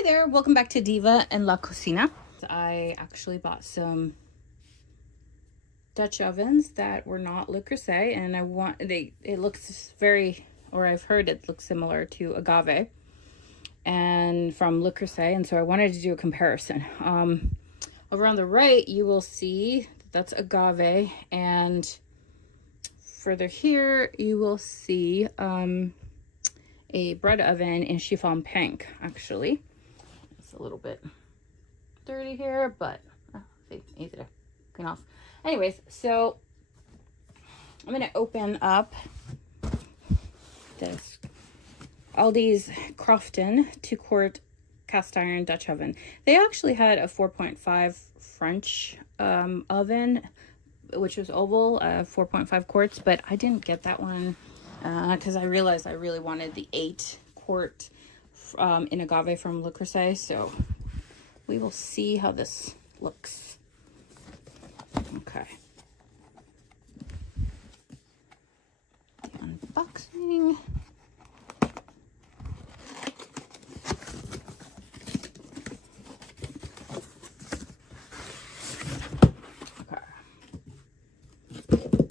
Hey there, welcome back to Diva and La Cocina. I actually bought some Dutch ovens that were not Le Creuset, and it looks very, or I've heard it looks similar to Agave and from Le Creuset, and so I wanted to do a comparison. Over on the right you will see that's Agave, and further here you will see a bread oven in Chiffon Pink. Actually, it's a little bit dirty here, but easy to clean off. Anyways, so I'm gonna open up this Aldi's Crofton 2-quart cast iron Dutch oven. They actually had a 4.5 French oven, which was oval, 4.5 quarts, but I didn't get that one because I realized I really wanted the 8-quart in Agave from Le Creuset. So we will see how this looks. Okay. The unboxing. Okay.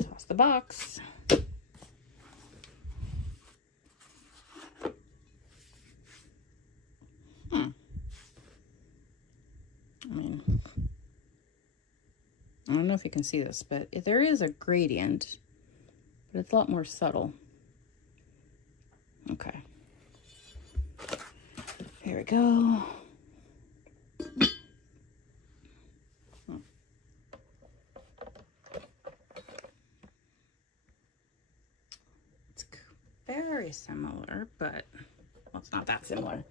Toss the box. I don't know if you can see this, but there is a gradient, but it's a lot more subtle. Okay. Here we go. It's very similar, but well, it's not that similar.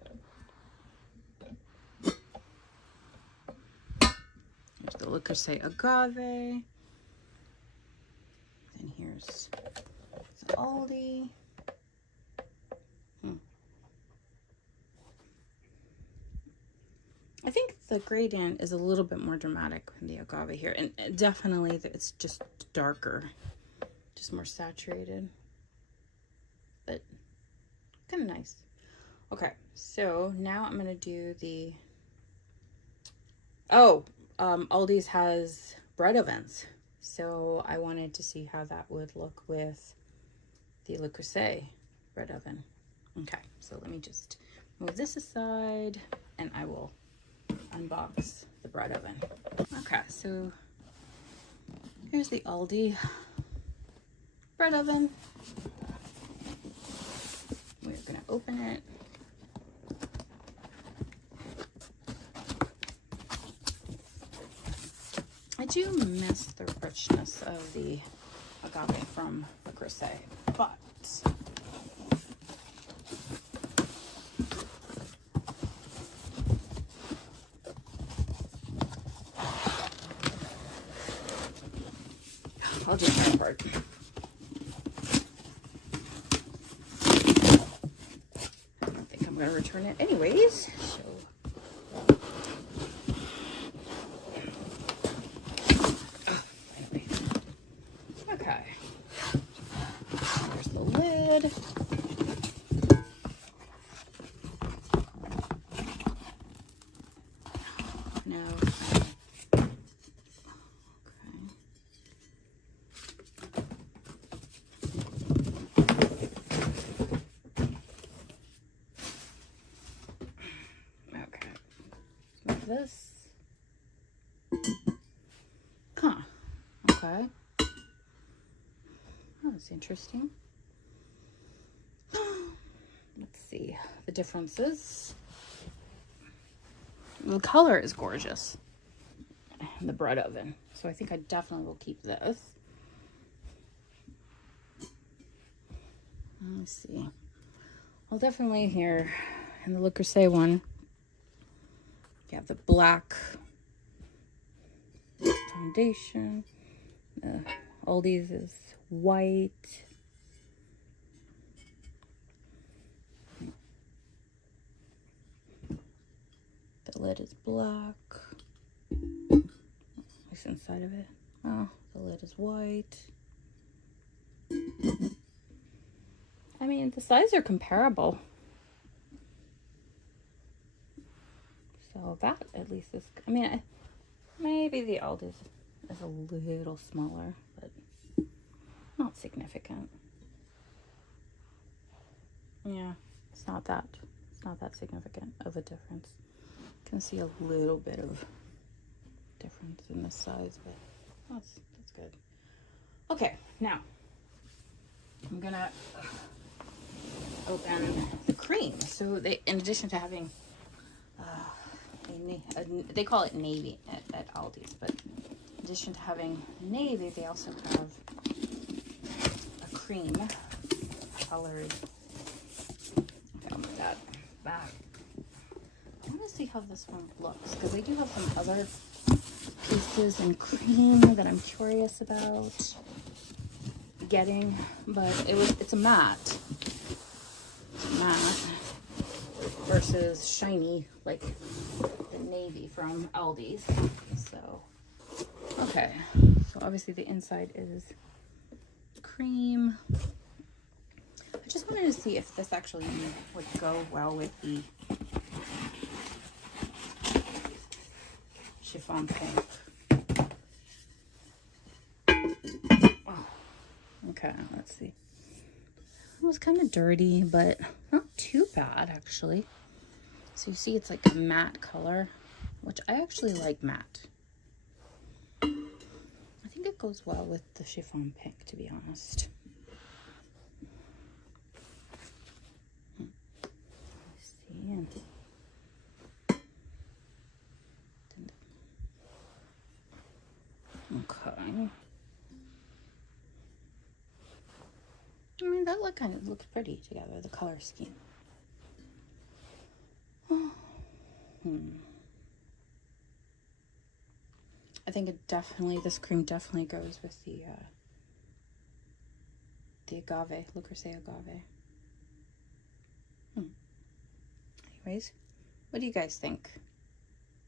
Here's the Le Creuset Agave. And here's the Aldi. I think the gradient is a little bit more dramatic in the Agave here, and definitely it's just darker, just more saturated, but kind of nice. Okay, so now I'm gonna do the Aldi's has bread ovens, so I wanted to see how that would look with the Le Creuset bread oven. Okay, so let me just move this aside and I will unbox the bread oven. Okay, so here's the Aldi bread oven. We're gonna open it. I do miss the richness of the Agave from the Creuset, but I'll do my part. I don't think I'm going to return it anyways. So okay, there's the lid. No. Okay. Like this. Huh. Okay. Oh, that's interesting. Let's see the differences. The color is gorgeous in the bread oven, so I think I definitely will keep this. Let's see. I'll definitely here in the Le Creuset one, you have the black foundation. Aldi's is white. The lid is black. What's inside of it? Oh, the lid is white. I mean, the sizes are comparable. that at least is, I mean, maybe the Aldi's is a little smaller, but not significant. Yeah, it's not that significant of a difference. You can see a little bit of difference in the size, but that's good. Okay, now I'm gonna open the cream. So they, in addition to having they call it navy at Aldi's, but in addition to having navy, they also have a cream colored. Okay, I'll put that back. I want to see how this one looks, because they do have some other pieces in cream that I'm curious about getting, but it's a matte. It's a matte versus shiny like the navy from Aldi's. So okay, so obviously the inside is cream. I just wanted to see if this actually would go well with the chiffon pink. Oh, okay, let's see. It was kind of dirty, but not too bad actually. So you see it's like a matte color, which I actually like matte. I think it goes well with the chiffon pink, to be honest. Let's see. Okay. I mean, that kind of looks pretty together, the color scheme. I think this cream definitely goes with the agave, Le Creuset Agave. Anyways, what do you guys think?